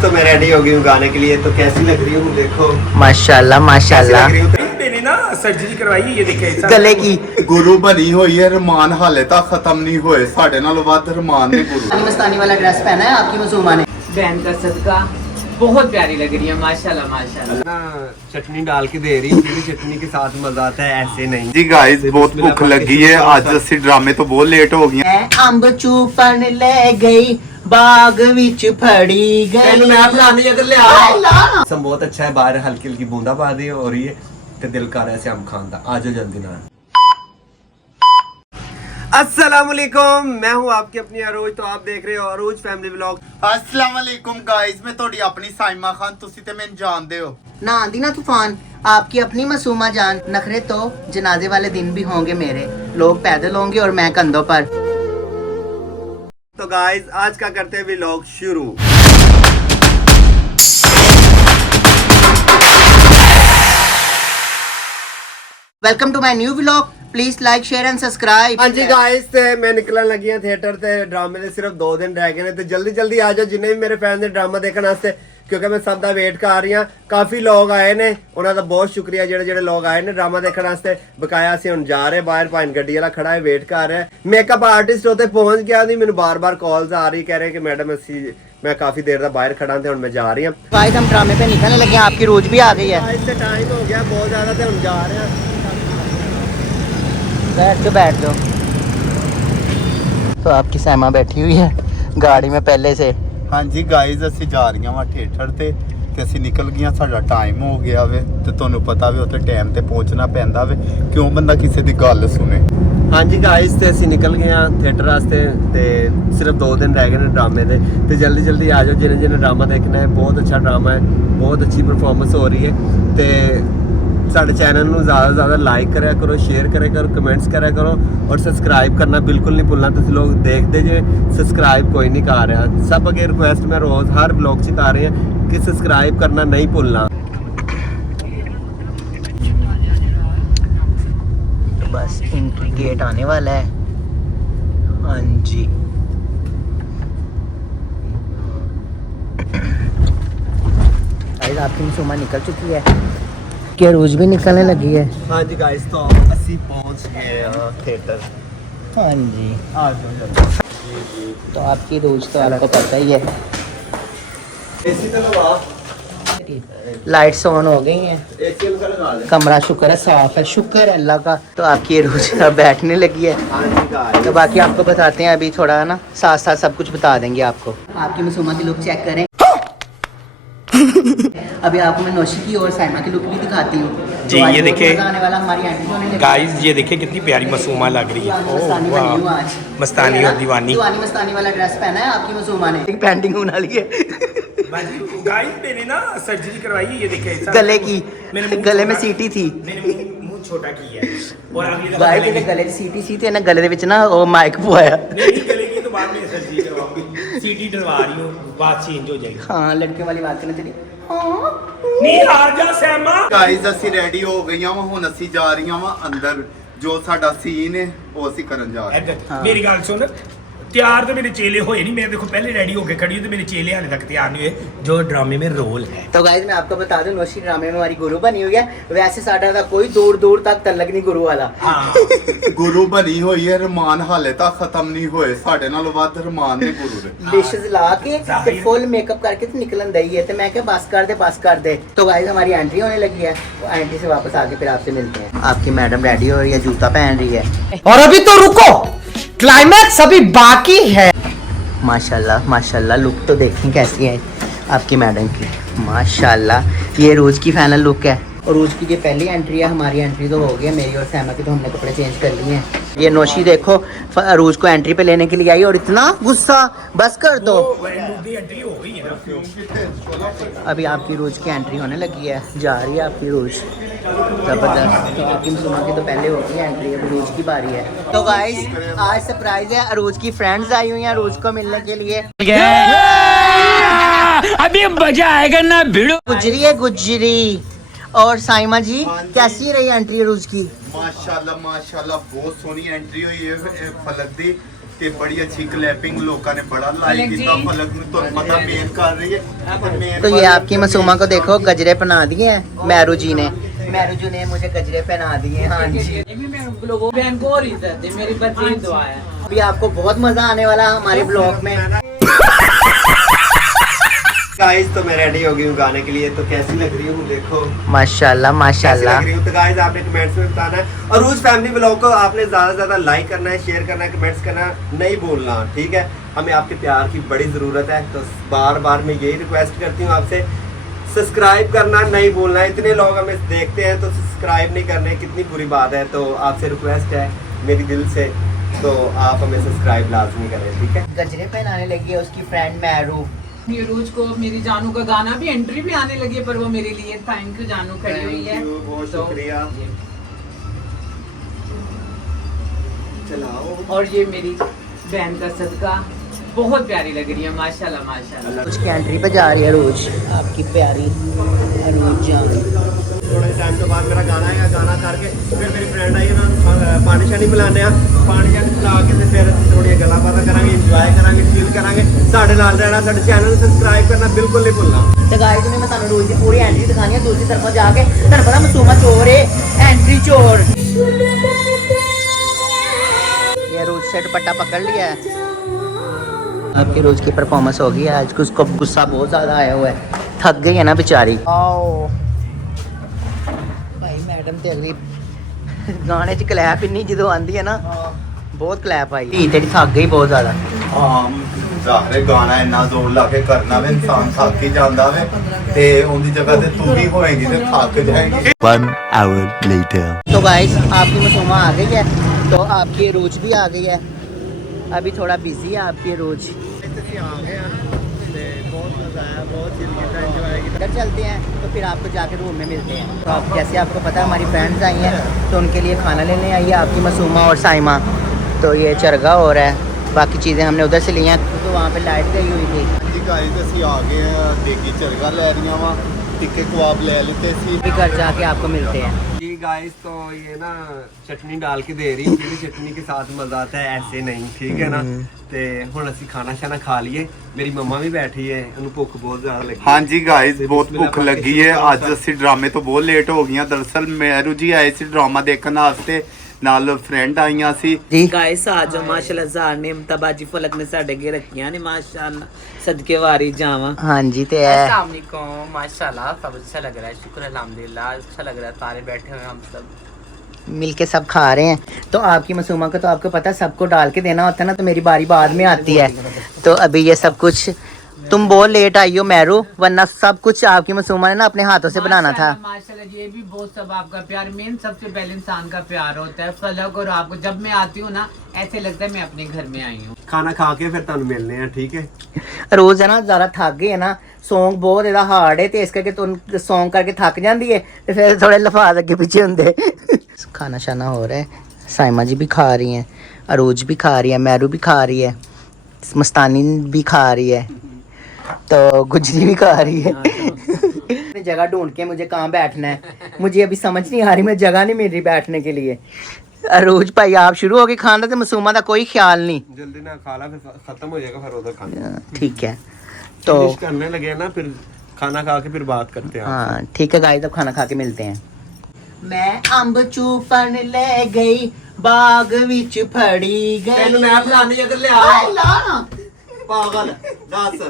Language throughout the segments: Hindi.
तो मैं रेडी हो गई हूँ गाने के लिए। तो कैसी लग रही हूँ देखो। माशाल्लाह माशाल्लाह। मैंने ना सर्जरी करवाई ये देखे गले की गुरु बनी हुई है रमान हाले तक खत्म नहीं हुए साढ़े नाल वध रमान ने गुरु मस्तानी वाला ड्रेस पहना है आपकी मसूमा ने। बहन का सदका बहुत प्यारी लग रही है माशाल्लाह माशाल्लाह। ना चटनी डाल के दे रही हूँ क्योंकि चटनी के साथ मजा आता है, ऐसे नहीं। जी गाइस बहुत भूख लगी है आज असि ड्रामे तो बहुत लेट हो गए। अंब चूपन ले गई बाग विच फड़ी गई। मौसम बहुत अच्छा है, बाहर हल्की हल्की बूंदाबांदी हो रही है तो दिल कर रहा है आम खान का। आज जल्दी ना। अस्सलाम वालेकुम, मैं हूँ आपकी अपनी अरोज। तो आप देख रहे हो अरोज फैमिली व्लॉग। अस्सलाम वालेकुम गाइस, मैं थोड़ी अपनी साइमा खान तुसी ते मैंने जानदे हो ना आंधी ना तूफान आपकी अपनी मासूमा जान। नखरे तो जनाजे वाले दिन भी होंगे मेरे, लोग पैदल होंगे और मैं कंधों पर। तो गाइस आज का करते हैं व्लॉग शुरू। Welcome to my new vlog, please like share and subscribe. हाँ जी गाइस, मैं निकलन लगी हाँ थिएटर से। ड्रामे ਦੇ सिर्फ 2 दिन रह गए ने, तो जल्दी जल्दी आ जाओ जिन्हें भी मेरे फैन ने ड्रामा देखਣ ਵਾਸਤੇ, क्योंकि मैं सब ਦਾ वेट कर रही ਹਾਂ। काफी लोग आए ने, ਉਹਨਾਂ ਦਾ ਬਹੁਤ ਸ਼ੁਕਰੀਆ ਜਿਹੜੇ ਜਿਹੜੇ ਲੋग आए ने ड्रामा देखਣ ਵਾਸਤੇ। ਬਕਾਇਆ ਅਸੀਂ ਹੁਣ ਜਾ ਰਹੇ ਬਾਹਰ, ਭਾਈ ਗੱਡੀ ਵਾਲਾ ਖੜਾ ਹੈ ਵੇਟ ਕਰ ਰਿਹਾ। ਮੇਕਅਪ ਆਰਟਿਸਟ ਉੱਥੇ ਪਹੁੰਚ ਗਿਆ ਨਹੀਂ, ਮੈਨੂੰ ਬਾਰ-ਬਾਰ ਕਾਲਸ ਆ ਰਹੀ कह रहे कि मैडम ਅਸੀਂ मैं काफी देर तक बाहर खड़ा थे, ਹੁਣ मैं जा रही हूं। गाइस हम ड्रामे पे निकलने लगे हैं, आपकी रोज भी आ गई है। आज से टाइम हो गया बहुत ज्यादा, तो हम जा रहे हैं। बैठ जाओ। तो आपकी सैमा बैठी हुई है गाड़ी में पहले से। हाँ जी गाइस ਅਸੀਂ ਜਾ ਰਹੀਆਂ ਵਾ थिएटर ਤੇ ਅਸੀਂ ਨਿਕਲ ਗਈਆਂ। ਸਾਡਾ ਟਾਈਮ ਹੋ ਗਿਆ ਵੇ ਤੇ ਤੁਹਾਨੂੰ ਪਤਾ ਵੇ ਉੱਥੇ ਟਾਈਮ ਤੇ ਪਹੁੰਚਣਾ ਪੈਂਦਾ ਵੇ, ਕਿਉਂ ਬੰਦਾ ਕਿਸੇ ਦੀ ਗੱਲ ਸੁਣੇ। हाँ जी गाइस, ਤੇ ਅਸੀਂ ਨਿਕਲ ਗਏ ਹਾਂ थिएटर ਵਾਸਤੇ ਤੇ ਸਿਰਫ 2 दिन रह गए ਨੇ ड्रामे ਦੇ। ਤੇ ਜਲਦੀ ਜਲਦੀ ਆ ਜਾਓ ਜਿन्हें जिन्हें ड्रामा देखना है। बहुत अच्छा ड्रामा है, बहुत अच्छी परफॉर्मेंस हो रही है। ਤੇ ਸਾਡੇ ਚੈਨਲ ਨੂੰ ਜ਼ਿਆਦਾ ਤੋਂ ਜ਼ਿਆਦਾ ਲਾਈਕ ਕਰਿਆ ਕਰੋ, ਸ਼ੇਅਰ ਕਰਿਆ ਕਰੋ, ਕਮੈਂਟਸ ਕਰਿਆ ਕਰੋ ਔਰ ਸਬਸਕ੍ਰਾਈਬ ਕਰਨਾ ਬਿਲਕੁਲ ਨਹੀਂ ਭੁੱਲਣਾ। ਤੁਸੀਂ ਲੋਕ ਦੇਖਦੇ ਜੇ ਸਬਸਕ੍ਰਾਈਬ ਕੋਈ ਨਹੀਂ ਕਰ ਰਿਹਾ। ਸਭ ਅੱਗੇ ਰਿਕੁਐਸਟ ਮੈਂ ਰੋਜ਼ ਹਰ ਵਲੌਗ 'ਚ ਕਰ ਰਿਹਾ कि सब्सक्राइब करना नहीं भूलना। तो बस एंट्री गेट आने वाला है। हाँ जी गाइस आपकी मसूमा निकल चुकी है, क्या रोज भी निकलने लगी है। हाँ जी गाइस, तो ਅਸੀਂ पहुंच गए हैं थिएटर। हाँ जी आ जाओ जल्दी। तो आपकी रोज तो आपको पता ही है। एसी तो लगा, लाइट्स ऑन हो गई हैं, एसी हल्का लगा ले। कमरा शुक्र है साफ है, शुक्र है अल्लाह का। तो आपकी ये रोज बैठने लगी है। हाँ जी गाइस, तो बाकी आपको बताते हैं अभी थोड़ा ना, साथ साथ सब कुछ बता देंगे आपको। आपकी मसूमा की लुक चेक करें। अभी आपको मैं नौशी की और साइमा की लुक भी दिखाती हूँ। जी, ये देखिए आने वाला हमारी आंटी होने लगी। गाइस ये देखिए कितनी प्यारी मासूमा लग रही है। मस्तानी बनी हूँ आज। मस्तानी और दीवानी। दीवानी मस्तानी वाला ड्रेस पहना है आपकी मसूमा ने। एक पेंटिंग होने वाली है गाइस मैंने ना सर्जरी करवाई ये देखिए गले की, गले में सीटी थी। मैंने मुंह छोटा किया है और अगली दफा गाइस ਇਹਦੇ ਗਲੇ 'ਚ ਸੀਟੀ ਸੀ ਤੇ ਇਹਨਾਂ ਗਲੇ ਦੇ ਵਿੱਚ ਨਾ ਉਹ ਮਾਈਕ ਪਵਾਇਆ। नहीं गले की तो बाद में सर्जरी करवाऊंगी, सीटी डलवा रही हूँ, बात चेंज हो जाएगी। हाँ लड़के वाली बात करने तेरी। नहीं आ जा सैमा। ਗਾਇਸ ਅਸੀਂ ਰੈਡੀ ਹੋ ਗਈਆਂ ਵਾ, ਹੁਣ ਅਸੀਂ ਜਾ ਰਹੀਆਂ ਵਾ ਅੰਦਰ। ਜੋ ਸਾਡਾ ਸੀਨ ਹੈ ਉਹ ਅਸੀਂ ਕਰਨ ਜਾ ਰਹੇ ਹਾਂ। मेरी गल सुन, तैयार तो मेरे चेले होए नहीं, मैं देखो पहले रेडी होके खड़ी हूँ तो मेरे चेले हाले तक तैयार नहीं हुए, जो ड्रामे में रोल है। तो गाइस मैं आपको बता दूं नौशी ड्रामे में हमारी गुरु बनी हुई है। वैसे साडा का कोई दूर दूर तक तलक नहीं गुरु वाला। हाँ ਗੁਰੂ ਬਣੀ ਹੋਈ ਹੈ ਰਮਾਨ ਹਾਲੇ ਤੱਕ ਖਤਮ ਨਹੀਂ ਹੋਏ ਸਾਡੇ ਨਾਲ ਵਧ ਰਮਾਨ ਨੇ ਗੁਰੂ ਦੇ। डिशेस ला के ते फुल मेकअप करके तो निकलन दई है। तो मैं क्या बस कर दे। तो गाइस हमारी एंट्री होने लगी है, तो एंट्री से वापस आके फिर आपसे मिलते हैं। आपकी मैडम रेडी हो रही है, जूता पहन रही है। और अभी तो रुको, क्लाइमैक्स अभी बाकी है। माशाल्लाह माशाल्लाह, लुक तो देखें कैसी है आपकी मैडम की। माशाल्लाह ये रोज की फाइनल लुक है। और रोज की ये पहली एंट्री है, हमारी एंट्री तो हो गई है, मेरी और सैमा की तो हमने कपड़े चेंज कर लिए हैं। ये नौशी देखो रोज को एंट्री पे लेने के लिए आई और इतना गुस्सा, बस कर दो। एंट्री हो गई है ना। अभी आपकी रोज की एंट्री होने लगी है, जा रही है आपकी रोज जबरदस्त। तो आपकी मसूमा की तो पहले हो गई एंट्री, अभी रोज की बारी है। तो गाइस आज सरप्राइज है, रोज की फ्रेंड्स आई हुई हैं रोज को मिलने के लिए। अभी मजा आएगा ना भिड़ो। गुजरी है गुजरी। और साइमा जी कैसी रही एंट्री रोज की? माशाल्लाह माशाल्लाह बहुत सोहनी एंट्री हुई है फलक दी। ਤੇ ਬੜੀ ਅੱਛੀ ਕਲੈਪਿੰਗ ਲੋਕਾਂ ਨੇ ਬੜਾ ਲਾਈਕ फलक ਕੀਤਾ जी। ਫਲਕ ਨੂੰ ਤੁਹਾਨੂੰ ਪਤਾ ਮੇਨ ਕਰ ਰਹੀ ਹੈ ਤੇ main तो ये आपकी मासूमा को देखो गजरे पहना दिए हैं मैरू जी ने मुझे गजरे पहना दिए। हाँ जी, ये भी मैं लोगों बहन को और इज्जत है, मेरी बच्ची की दुआ है। अभी आपको बहुत मजा आने वाला है हमारे ब्लॉग में। गाइस तो मैं रेडी हो गई हूँ गाने के लिए, तो कैसी लग रही हूँ देखो, माशाल्लाह कैसी माशाल्लाह। लग रही हूँ। तो गाइस आपने कमेंट्स में बताना है और उस फैमिली ब्लॉग को आपने ज़्यादा से ज़्यादा लाइक करना है, शेयर करना है, कमेंट्स करना नहीं भूलना, ठीक है। हमें आपके प्यार की बड़ी ज़रूरत है, तो बार बार मैं यही रिक्वेस्ट करती हूँ आपसे, सब्सक्राइब करना नहीं भूलना। इतने लोग हमें देखते हैं तो सब्सक्राइब नहीं करने, कितनी बुरी बात है। तो आपसे रिक्वेस्ट है मेरी दिल से, तो आप हमें सब्सक्राइब लाजमी करें, ठीक है। गजरे पहनाने लगी है उसकी फ्रेंड मैरू। नीरूज को मेरी जानू का गाना भी एंट्री भी आने लगी है, पर वो मेरे लिए थैंक यू जानू खड़ी हुई है। बहुत तो शुक्रिया। चलाओ। और ये मेरी बहन का सदका बहुत प्यारी लग रही है, माशाल्लाह माशाल्लाह। उसकी एंट्री पे जा रही है रोज आपकी प्यारी रोज जान। थोड़े टाइम के बाद मेरा गाना आएगा, गाना करके फिर मेरी फ्रेंड आई है ना, पानी शानी पिलाने आ, पानी शानी पिला के ते फिर थोड़ी गल्लां बातां करांगे, इंजॉय करांगे, फील करांगे। साडे नाल रहना, साडे चैनल ਨੂੰ सब्सक्राइब करना बिल्कुल नहीं भूलना। तो गाइस मैं ਤੁਹਾਨੂੰ रोज की पूरी एंट्री दिखानी है दूसरी तरफ जाके। ਤੁਹਾਨੂੰ पता मासूमा चोर है, एंट्री चोर। ये रोज से दुपट्टा पकड़ लिया है। आपकी रोज की परफॉर्मेंस होगी आज, उसको गुस्सा बहुत ज्यादा आया हुआ है, थक गई है ना बेचारी। आओ भाई मैडम ते अगली गाने च क्लैप इन्नी जो आंदी है ना, बहुत क्लैप आई। धी तेरी थक गई बहुत ज्यादा। ਆਮ ਜ਼ਾਹਰੇ ਗਾਣਾ ਇੰਨਾ ਜ਼ੋਰ ਲਾ ਕੇ ਕਰਨਾ ਵੇ, ਇਨਸਾਨ ਥੱਕ ਹੀ ਜਾਂਦਾ ਵੇ ਤੇ ਉਹਦੀ ਜਗ੍ਹਾ ਤੇ ਤੂੰ ਵੀ ਹੋਏਗੀ ਤੇ ਥੱਕ ਜਾਏਗੀ। 1 hour later. तो गाइस आपकी मासूमा आ गई है, तो आपकी रोज भी आ गई है। अभी थोड़ा बिजी है आपकी रोज। ਅਸੀਂ ਆ ਗਏ ਆ ਤੇ ਬਹੁਤ ਮਜ਼ਾ ਆਇਆ, ਬਹੁਤ चिल ਕੀਤਾ, एंजॉय ਕੀਤਾ। इधर चलते हैं तो फिर आपको जाके रूम में मिलते हैं। तो आप जैसे आपको पता है हमारी फ्रेंड्स आई हैं, तो उनके लिए खाना लेने आई है आपकी मासूमा और साइमा। तो ये चरगा हो रहा है, बाकी चीज़ें हमने उधर से ली हैं क्योंकि वहाँ पे लाइट गई हुई थी। ਜੀ ਗਾਇਸ ਅਸੀਂ ਆ ਗਏ ਆ, ਦੇਗੀ ਚਰਗਾ ਲੈ ਰਹੀਆਂ ਵਾ, ਟਿੱਕੇ ਕਬਾਬ ਲੈ ਲਿੱਤੇ ਸੀ। भी घर जाके आपको मिलते हैं। जी गाइस तो ये ना चटनी डाल के दे रही है, चटनी के साथ मजा आता है, ऐसे नहीं, ठीक है ना। ਤੇ ਹੁਣ ਅਸੀਂ ਖਾਣਾ ਸ਼ਾਨਾ ਖਾ ਲਈਏ। ਮੇਰੀ ਮੰਮਾ ਵੀ ਬੈਠੀ ਹੈ, ਉਹਨੂੰ ਭੁੱਖ ਬਹੁਤ ਜ਼ਿਆਦਾ ਲੱਗੀ। ਹਾਂਜੀ ਗਾਇਸ ਤੇ ਬਹੁਤ ਬਿਸਮਿਲ੍ਲਾ ਭੁੱਖ ਪਾ ਕੇ ਲੱਗੀ ਹੈ। ਅੱਜ ਅਸੀਂ ਡਰਾਮੇ ਤੋਂ ਬਹੁਤ ਲੇਟ ਹੋ ਗਈਆਂ। ਦਰਅਸਲ ਮੈਰੂ ਜੀ ਆਏ ਸੀ ਡਰਾਮਾ ਦੇਖਣ ਵਾਸਤੇ, ਨਾਲ ਫਰੈਂਡ ਆਈਆਂ ਸੀ। जी गाइस आज माशाल्लाह ज़ार ने तबाजी फलक ने साडे अगे रखियां ने, माशाल्लाह सदके वारी जावा। हाँ जी तो है। अस्सलाम वालेकुम, माशाल्लाह सब अच्छा लग रहा है, शुक्र अल्हम्दुलिल्लाह, अच्छा लग रहा है। सारे बैठे हुए हैं हम सब मिलके सब खा रहे हैं। तो आपकी मासूमा को तो आपको पता है सबको डाल के देना होता है ना, तो मेरी बारी बाद में आती है। तो अभी ये सब कुछ तुम बहुत लेट आई हो मैरू, वरना सब कुछ आपकी मासूमा ने ना अपने हाथों से बनाना था। माशाल्लाह ये भी बहुत सब आपका प्यार, मेन सबसे पहले इंसान का प्यार होता है। फलक और आपको जब मैं आती हूँ ना, ऐसे लगता है मैं अपने घर में आई हूँ। ਖਾਣਾ ਖਾ ਕੇ ਫਿਰ ਤੁਹਾਨੂੰ ਮਿਲਨੇ ਆ, ਠੀਕ ਹੈ। रोज है ना ज़्यादा थक गए है ना, सॉन्ग बहुत ज़्यादा हार्ड है, तो इस करके तुम सॉन्ग करके थक जाती है, तो फिर थोड़े लफाज अगे पीछे होंगे। खाना शाना हो रहा है, साइमा जी भी खा रही हैं, अरोज भी खा रही है, मैरू भी खा रही है, मस्तानी भी खा रही है, तो गुजरी भी खा रही है। अपनी जगह ढूंढ के मुझे कहाँ बैठना है, मुझे अभी समझ नहीं आ रही, मुझे जगह नहीं मिल रही बैठने के लिए। अरोज भाई आप शुरू हो गए खाना, तो मासूमा का कोई ख्याल नहीं। जल्दी ना खा ला, फिर खत्म हो जाएगा, फिर उधर खाना। ठीक है तो फिनिश करने लगे ना, फिर खाना खा के फिर बात करते हैं। हाँ ठीक है गाइस, अब खाना खा के मिलते हैं। मैं अंब चूपन ले गई, बाग विच फड़ी गई। ਤੈਨੂੰ ਮੈਂ ਫਲਾਣੀ ਇਧਰ ਲਿਆ हाय लाना ਪਾਗਲ ਦੱਸ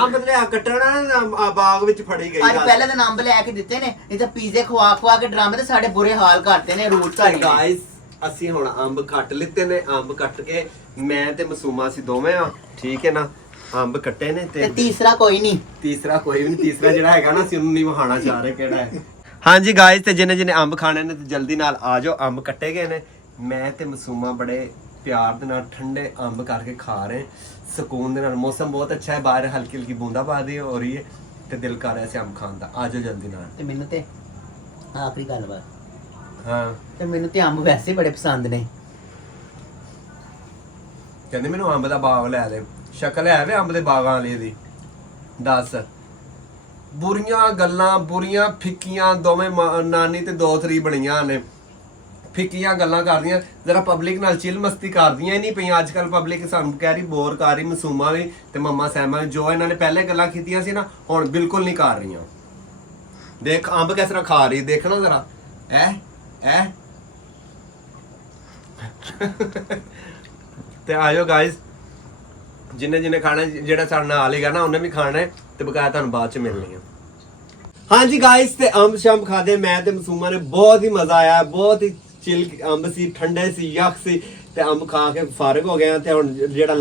ਅੰਬ ਲਿਆ ਕੱਟਣਾ ਨਾ ਬਾਗ ਵਿੱਚ ਫੜੀ ਗਈ आज पहले दिन अंब लेके दिते ने, नहीं तो पिज़्ज़े खवा खवा के ड्रामे ते साडे बुरे हाल करते ने रोज का। ਗਾਇਸ ਅਸੀਂ ਹੁਣ ਅੰਬ ਕੱਟ ਲਿੱਤੇ ਨੇ, ਅੰਬ ਕੱਟ ਕੇ ਮੈਂ ਤੇ ਮਾਸੂਮਾ ਅਸੀਂ ਦੋਵੇਂ ਆ, ਠੀਕ ਹੈ ਨਾ। ਅੰਬ ਕੱਟੇ ਨੇ ਤੇ ਤੇ तीसरा कोई नहीं। ਤੀਸਰਾ ਕੋਈ ਵੀ ਨਹੀਂ, ਤੀਸਰਾ ਜਿਹੜਾ ਹੈਗਾ ਨਾ ਅਸੀਂ ਉਹਨੂੰ ਨਹੀਂ ਵਹਾਣਾ ਚਾਹ ਰਹੇ ਕਿਹੜਾ ਹੈ। ਹਾਂਜੀ ਗਾਇਸ ਤੇ ਜਿਹਨੇ ਜਿਹਨੇ ਅੰਬ ਖਾਣੇ ਨੇ ਤੇ ਜਲਦੀ ਨਾਲ ਆ ਜਾਓ, ਅੰਬ ਕੱਟੇ ਗਏ ਨੇ। ਮੈਂ ਤੇ ਮਾਸੂਮਾ ਬੜੇ ਪਿਆਰ ਦੇ ਨਾਲ ਠੰਡੇ ਅੰਬ ਕਰਕੇ ਖਾ ਰਹੇ, ਸਕੂਨ ਦੇ ਨਾਲ। ਮੌਸਮ ਬਹੁਤ ਅੱਛਾ ਹੈ, ਬਾਹਰ ਹਲਕੀ ਹਲਕੀ ਬੂੰਦਾਬਾਂਦੀ ਹੋ ਰਹੀ ਹੈ ਤੇ ਦਿਲ ਕਰ ਰਿਹਾ ਸੀ ਅੰਬ ਖਾਣ ਦਾ। ਆ ਜਾਓ ਜਲਦੀ ਨਾਲ। ਤੇ ਮੈਨੂੰ ਤੇ ਆਖਰੀ ਗੱਲਬਾਤ, ਹਾਂ ਤੇ ਮੈਨੂੰ ਤੇ ਅੰਬ ਵੈਸੇ ਬੜੇ ਪਸੰਦ ਨੇ। ਕਹਿੰਦੇ ਮੈਨੂੰ ਅੰਬ ਦਾ ਬਾਗ ਲੈ ਦੇ, ਸ਼ਕਲ ਹੈ ਵੇ ਅੰਬ ਦੇ ਬਾਗਾਂ ਵਾਲੀ ਦੀ। ਦੱਸ ਬੁਰੀਆਂ ਗੱਲਾਂ, ਬੁਰੀਆਂ ਫਿੱਕੀਆਂ ਦੋਵੇਂ ਨਾਨੀ ਤੇ ਦੋਤਰੀ ਬਣੀਆਂ ਨੇ। ਫਿੱਕੀਆਂ ਗੱਲਾਂ ਕਰਦੀਆਂ, ਜ਼ਰਾ ਪਬਲਿਕ ਨਾਲ ਚਿਲ ਮਸਤੀ ਕਰਦੀਆਂ ਹੀ ਨਹੀਂ ਪਈਆਂ। ਅੱਜ ਕੱਲ ਪਬਲਿਕ ਸਾਨੂੰ ਕਹਿ ਰਹੀ ਬੋਰ ਕਰ ਰਹੀ, ਮਾਸੂਮਾ ਵੀ ਤੇ ਮੰਮਾ ਸੈਮਾ ਵੀ, ਜੋ ਇਹਨਾਂ ਨੇ ਪਹਿਲੇ ਗੱਲਾਂ ਕੀਤੀਆਂ ਸੀ ਨਾ ਹੁਣ ਬਿਲਕੁਲ ਨਹੀਂ ਕਰ ਰਹੀਆਂ। ਦੇਖ ਅੰਬ ਕਿਸ ਤਰ੍ਹਾਂ ਖਾ ਰਹੀ, ਦੇਖਣਾ ਜ਼ਰਾ ਐ ਤੇ ਆਇਓ ਗਾਇਜ਼, ਜਿੰਨੇ ਖਾਣਾ, ਜਿਹੜਾ ਸਾਡੇ ਨਾਲ ਆਲੇਗਾ ਨਾ ਉਹਨੇ ਵੀ ਖਾਣਾ ਹੈ ਤੇ ਬਕਾਇਆ ਤੁਹਾਨੂੰ ਬਾਅਦ ਚ ਮਿਲਣੀ ਹੈ। ਹਾਂਜੀ ਗਾਇਜ਼, ਤੇ ਅੰਬ ਸ਼ੰਬ ਖਾਦੇ ਮੈਂ ਤੇ ਮਸੂਮਾ ਨੇ, ਬਹੁਤ ਹੀ ਮਜ਼ਾ ਆਇਆ, ਬਹੁਤ ਹੀ ਚਿਲ ਅੰਬ ਸੀ, ਠੰਡੇ ਸੀ, ਯਕ ਸੀ ਤੇ ਅੰਬ ਖਾ ਕੇ ਫਾਰਗ ਹੋ ਗਏ ਆ। ਤੇ ਹੁਣ ਜਿਹੜਾ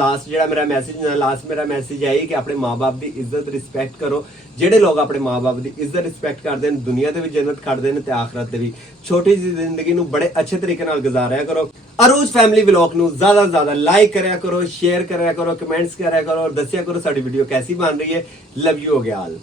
ਮੇਰਾ ਮੈਸੇਜ ਹੈ ਕਿ ਆਪਣੇ ਮਾਂ-ਬਾਪ ਦੀ ਇੱਜ਼ਤ ਰਿਸਪੈਕਟ ਕਰੋ। ਜਿਹੜੇ ਲੋਕ ਆਪਣੇ ਮਾਂ-ਬਾਪ ਦੀ ਇੱਜ਼ਤ ਰਿਸਪੈਕਟ ਕਰਦੇ ਨੇ ਦੁਨੀਆ ਤੇ ਵੀ ਜੰਨਤ ਖੜਦੇ ਨੇ ਤੇ ਆਖਰਤ ਤੇ ਵੀ। ਛੋਟੀ ਜਿਹੀ ਜ਼ਿੰਦਗੀ ਨੂੰ ਬੜੇ ਅੱਛੇ ਤਰੀਕੇ ਨਾਲ ਗੁਜ਼ਾਰਿਆ ਕਰੋ। ਅਰੂਜ ਫੈਮਿਲੀ ਵਲੌਗ ਨੂੰ ਜ਼ਿਆਦਾ ਤੋਂ ਜ਼ਿਆਦਾ ਲਾਈਕ ਕਰਿਆ ਕਰੋ, ਸ਼ੇਅਰ ਕਰਿਆ ਕਰੋ, ਕਮੈਂਟਸ ਕਰਿਆ ਕਰੋ, ਔਰ ਦੱਸਿਆ ਕਰੋ ਸਾਡੀ ਵੀਡੀਓ ਕੈਸੀ ਬਣ ਰਹੀ ਹੈ। ਲਵ ਯੂ ਹੋ ਗਿਆ ਆਲ।